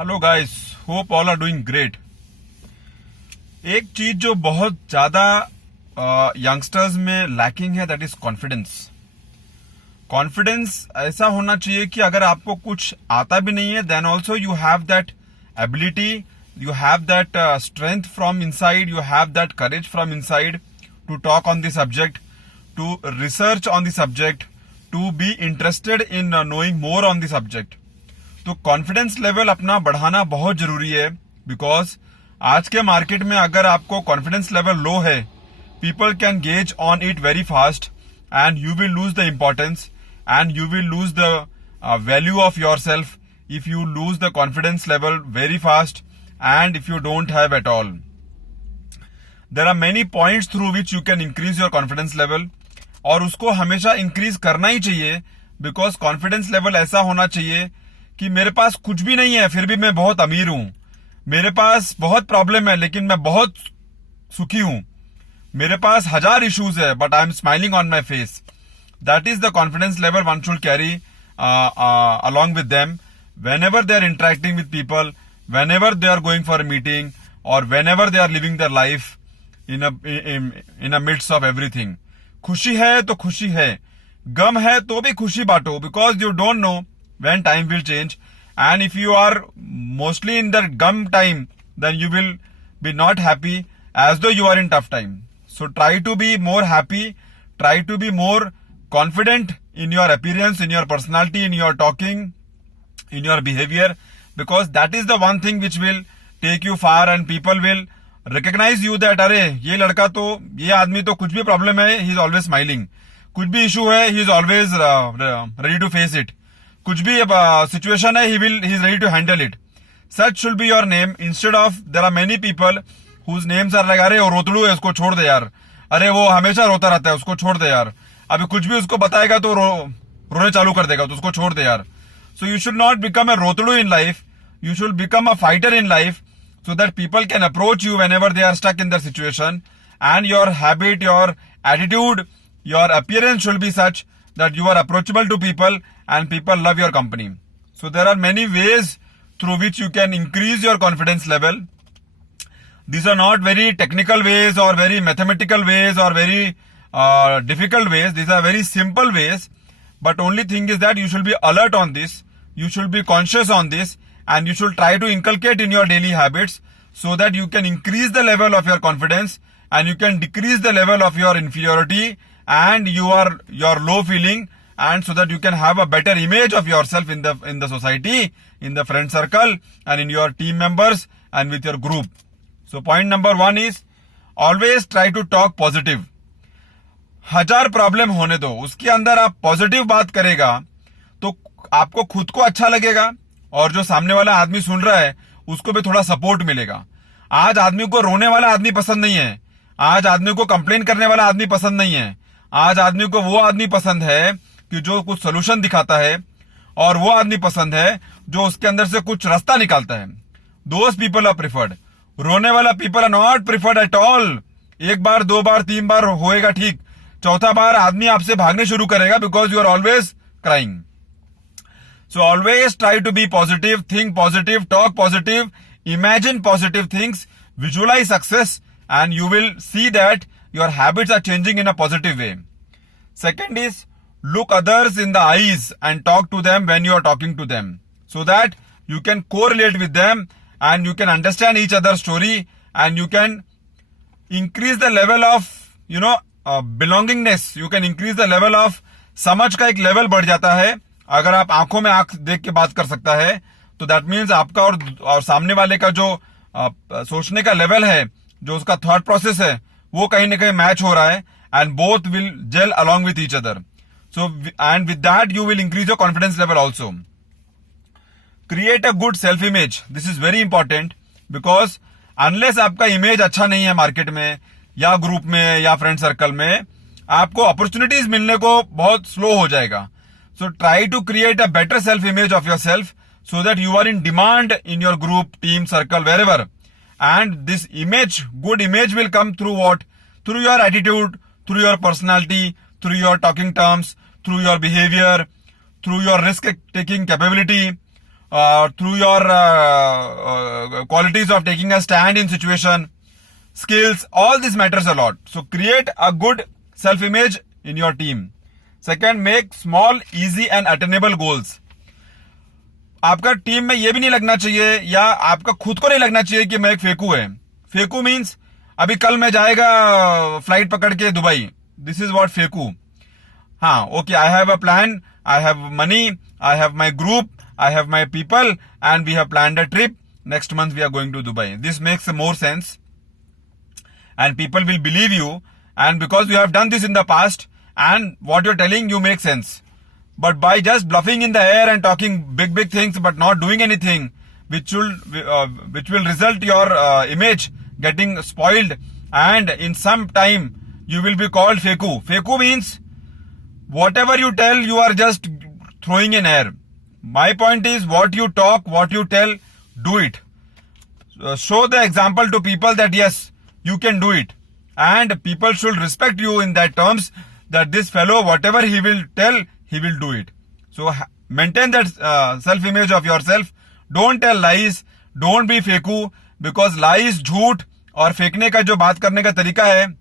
Hello guys, hope all are doing great. एक चीज जो बहुत ज्यादा यंगस्टर्स में लैकिंग है, दैट इज कॉन्फिडेंस। कॉन्फिडेंस ऐसा होना चाहिए कि अगर आपको कुछ आता भी नहीं है, then also you have that ability, you have that strength from inside, you have that courage from inside to talk on the subject, to research on the subject, to be interested in knowing more on the subject. तो confidence level अपना बढ़ाना बहुत जरूरी है, because आज के market में अगर आपको कॉन्फिडेंस लेवल लो है, people can gauge on it very fast and you will lose the importance and you will lose the value of yourself if you lose the confidence level very fast and if you don't have at all. There are many points through which you can increase your confidence level, और उसको हमेशा increase करना ही चाहिए, because confidence level ऐसा होना चाहिए कि मेरे पास कुछ भी नहीं है फिर भी मैं बहुत अमीर हूं, मेरे पास बहुत प्रॉब्लम है लेकिन मैं बहुत सुखी हूं, मेरे पास 1000 इश्यूज है but I am smiling on my face. That is the confidence level one should carry along with them whenever they are interacting with people, whenever they are going for a meeting, or whenever they are living their life in a midst of everything. खुशी है तो खुशी है, गम है तो भी खुशी बांटो, because you don't know when time will change, and if you are mostly in the gum time, then you will be not happy as though you are in tough time. So try to be more happy, try to be more confident in your appearance, in your personality, in your talking, in your behavior, because that is the one thing which will take you far and people will recognize you that अरे ये लड़का तो, ये आदमी तो कुछ भी problem है he is always smiling, कुछ भी इशू है he is always ready to face it, कुछ भी सिचुएशन है he is ready to handle it. Such should be your name, instead of there are many people whose names are like अरे वो रोतड़ू है उसको छोड़ दे यार, अरे वो हमेशा रोता रहता है उसको छोड़ दे यार, अभी कुछ भी उसको बताएगा तो रोने चालू कर देगा तो उसको छोड़ दे यार. So you should not become a rotudu in life, you should become a fighter in life, so that people can approach you whenever they are stuck in their situation, and your habit, your attitude, your appearance should be such that you are approachable to people and people love your company. So there are many ways through which you can increase your confidence level. These are not very technical ways or very mathematical ways or very difficult ways. These are very simple ways, but only thing is that you should be alert on this, you should be conscious on this, and you should try to inculcate in your daily habits so that you can increase the level of your confidence and you can decrease the level of your inferiority and your low feeling, and so that you can have a better image of yourself in the society, in the friend circle, and in your team members and with your group. So point number 1 is always try to talk positive. 1000 problem होने दो, उसके अंदर आप positive बात करेगा तो आपको खुद को अच्छा लगेगा और जो सामने वाला आदमी सुन रहा है उसको भी थोड़ा सपोर्ट मिलेगा. आज आदमी को रोने वाला आदमी पसंद नहीं है, आज आदमी को कंप्लेन करने वाला आदमी पसंद नहीं है, आज आदमी को वो आदमी पसंद है कि जो कुछ सोल्यूशन दिखाता है, और वो आदमी पसंद है जो उसके अंदर से कुछ रास्ता निकालता है. Those people are preferred. रोने वाला people are not preferred at all. एक बार, 2 बार, 3 बार होएगा ठीक, चौथा बार आदमी आपसे भागने शुरू करेगा, because you are always crying. So always try to be positive, think positive, talk positive, imagine positive things, visualize success, and you will see that your habits are changing in a positive way. Second is look others in the eyes and talk to them when you are talking to them, so that you can correlate with them and you can understand each other's story and you can increase the level of belongingness. You can increase the level of समझ का एक level बढ़ जाता है. अगर आप आंखों में आंख देख के बात कर सकता है तो दैट मीन्स आपका और सामने वाले का जो सोचने का लेवल है, जो उसका थॉट प्रोसेस है, वो कहीं ना कहीं मैच हो रहा है, and both will gel along with each other. So and with that you will increase your confidence level also. Create a good self image. This is very important, because unless आपका image अच्छा नहीं है market में या group में या friend circle में, आपको अपॉर्चुनिटीज मिलने को बहुत स्लो हो जाएगा. So try to create a better self-image of yourself so that you are in demand in your group, team, circle, wherever. And this image, good image will come through what? Through your attitude, through your personality, through your talking terms, through your behavior, through your risk-taking capability, through your qualities of taking a stand in situation, skills, all this matters a lot. So create a good self-image in your team. Second, make small, easy and attainable goals. आपका team में ये भी नहीं लगना चाहिए या आपका खुद को नहीं लगना चाहिए कि मैं एक फेकू है. फेकू मीन्स अभी कल मैं जाएगा फ्लाइट पकड़ के दुबई. दिस इज व्हाट फेकू. हाँ, okay, I have a plan, I have money, I have my group, I have my people and we have planned a trip. Next month we are going to Dubai. This makes more sense and people will believe you, and because you have done this in the past and what you're telling you makes sense. But by just bluffing in the air and talking big things but not doing anything, which will result your image getting spoiled, and in some time you will be called feku. Feku means whatever you tell you are just throwing in air. My point is, what you talk, what you tell, do it. Show the example to people that yes, you can do it. And people should respect you in that terms, that this fellow, whatever he will tell, he will do it. So maintain that self-image of yourself. Don't tell lies. Don't be feku, because lies, झूठ और फेंकने का जो बात करने का तरीका है,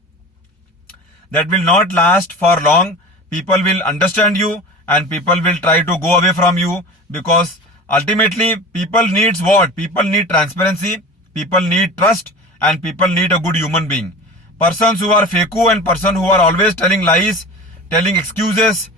that will not last for long. People will understand you and people will try to go away from you, because ultimately people needs what? People need transparency, people need trust, and people need a good human being. Persons who are feku and person who are always telling lies, telling excuses,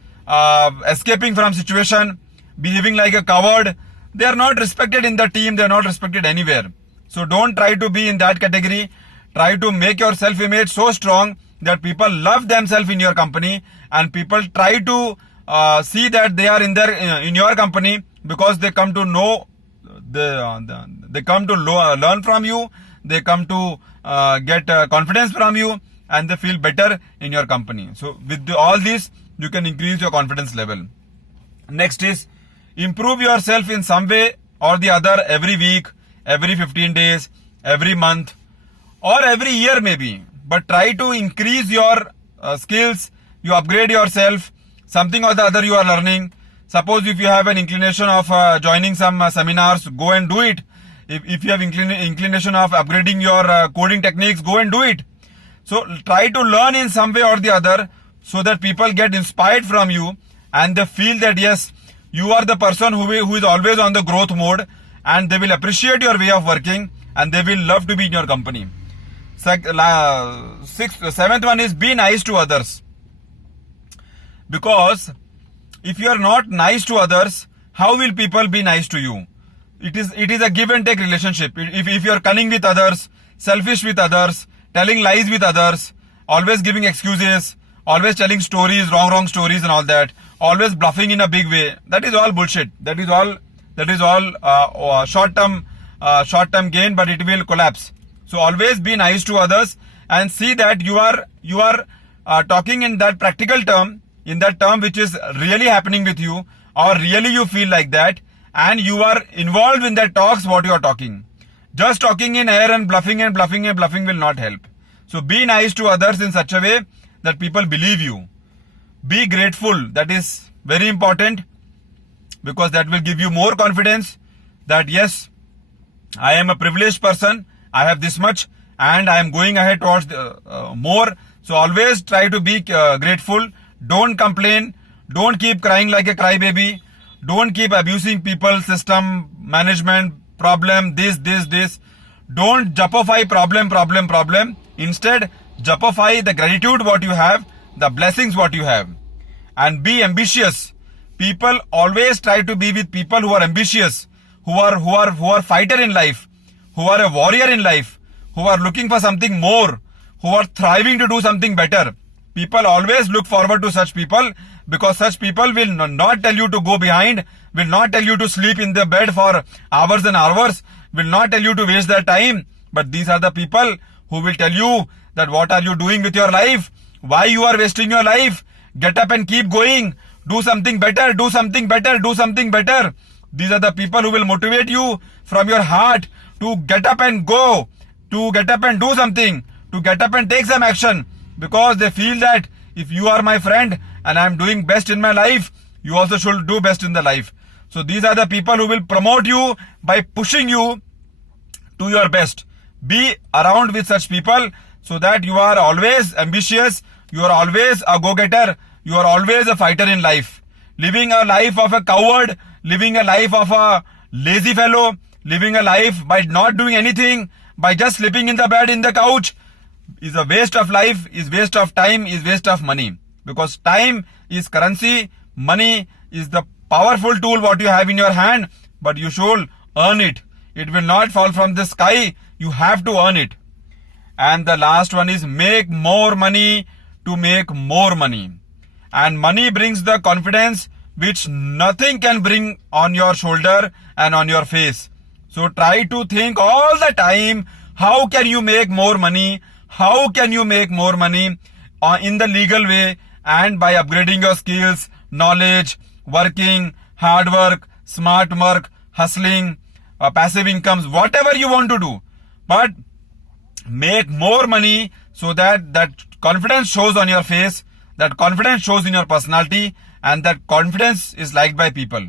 escaping from situation, behaving like a coward, they are not respected in the team, they are not respected anywhere. So don't try to be in that category. Try to make your self-image so strong that people love themselves in your company, and people try to see that they are in your company because they come to know, they come to learn from you, they come to get confidence from you, and they feel better in your company. So with all this, you can increase your confidence level. Next is improve yourself in some way or the other every week, every 15 days, every month, or every year maybe. But try to increase your skills, you upgrade yourself, something or the other you are learning. Suppose if you have an inclination of joining some seminars, go and do it. If you have inclination of upgrading your coding techniques, go and do it. So try to learn in some way or the other, so that people get inspired from you and they feel that yes, you are the person who is always on the growth mode, and they will appreciate your way of working and they will love to be in your company. Seventh one is be nice to others. Because if you are not nice to others, how will people be nice to you? It is a give and take relationship. If you are cunning with others, selfish with others, telling lies with others, always giving excuses, always telling stories, wrong stories and all that, always bluffing in a big way, that is all bullshit. That is all short-term gain, but it will collapse. So always be nice to others and see that you are talking in that practical term, in that term which is really happening with you, or really you feel like that, and you are involved in that talks what you are talking. Just talking in air and bluffing will not help. So be nice to others in such a way that people believe you. Be grateful. That is very important, because that will give you more confidence that yes, I am a privileged person, I have this much and I am going ahead towards more. So always try to be grateful. Don't complain. Don't keep crying like a crybaby. Don't keep abusing people, system, management, problem, this. Don't juppify problem. Instead, juppify the gratitude what you have, the blessings what you have. And be ambitious. People always try to be with people who are ambitious, who are fighter in life, who are a warrior in life, who are looking for something more, who are thriving to do something better. People always look forward to such people, because such people will not tell you to go behind, will not tell you to sleep in the bed for hours and hours, will not tell you to waste their time. But these are the people who will tell you that what are you doing with your life, why you are wasting your life, get up and keep going, do something better. These are the people who will motivate you from your heart to get up and go, to get up and do something, to get up and take some action, because they feel that if you are my friend and I am doing best in my life, you also should do best in the life. So these are the people who will promote you by pushing you to your best. Be around with such people so that you are always ambitious, you are always a go-getter, you are always a fighter in life. Living a life of a coward, living a life of a lazy fellow, living a life by not doing anything, by just sleeping in the bed, in the couch, is a waste of life, is waste of time, is waste of money. Because time is currency, money is the powerful tool what you have in your hand, but you should earn it. It will not fall from the sky, you have to earn it. And the last one is make more money to make more money. And money brings the confidence which nothing can bring on your shoulder and on your face. So try to think all the time, how can you make more money? How can you make more money in the legal way and by upgrading your skills, knowledge, working, hard work, smart work, hustling, passive incomes, whatever you want to do. But make more money so that that confidence shows on your face, that confidence shows in your personality, and that confidence is liked by people.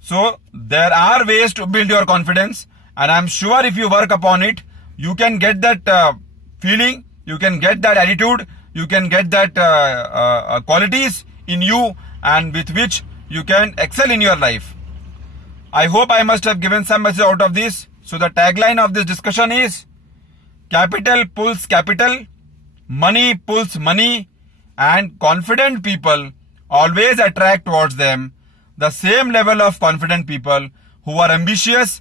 So there are ways to build your confidence, and I'm sure if you work upon it, you can get that feeling, you can get that attitude, you can get that qualities in you, and with which you can excel in your life. I hope I must have given some message out of this. So the tagline of this discussion is capital pulls capital, money pulls money, and confident people always attract towards them the same level of confident people who are ambitious,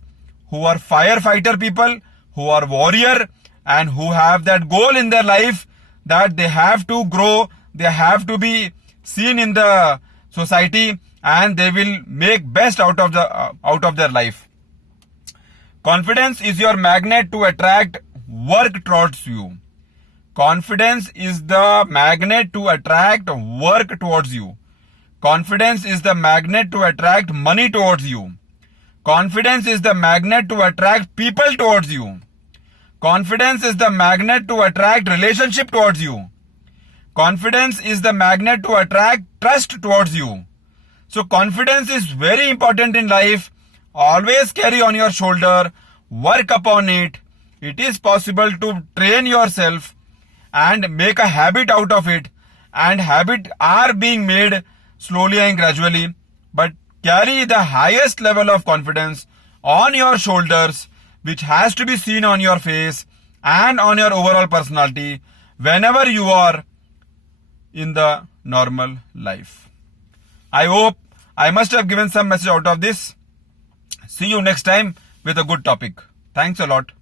who are firefighter people, who are warrior, and who have that goal in their life that they have to grow, they have to be seen in the society, and they will make best out of their life. Confidence is your magnet to attract work towards you. Confidence is the magnet to attract work towards you. Confidence is the magnet to attract money towards you. Confidence is the magnet to attract people towards you. Confidence is the magnet to attract relationship towards you. Confidence is the magnet to attract trust towards you. So confidence is very important in life. Always carry on your shoulder, work upon it. It is possible to train yourself and make a habit out of it. And habits are being made slowly and gradually. But carry the highest level of confidence on your shoulders, which has to be seen on your face and on your overall personality whenever you are in the normal life. I hope I must have given some message out of this. See you next time with a good topic. Thanks a lot.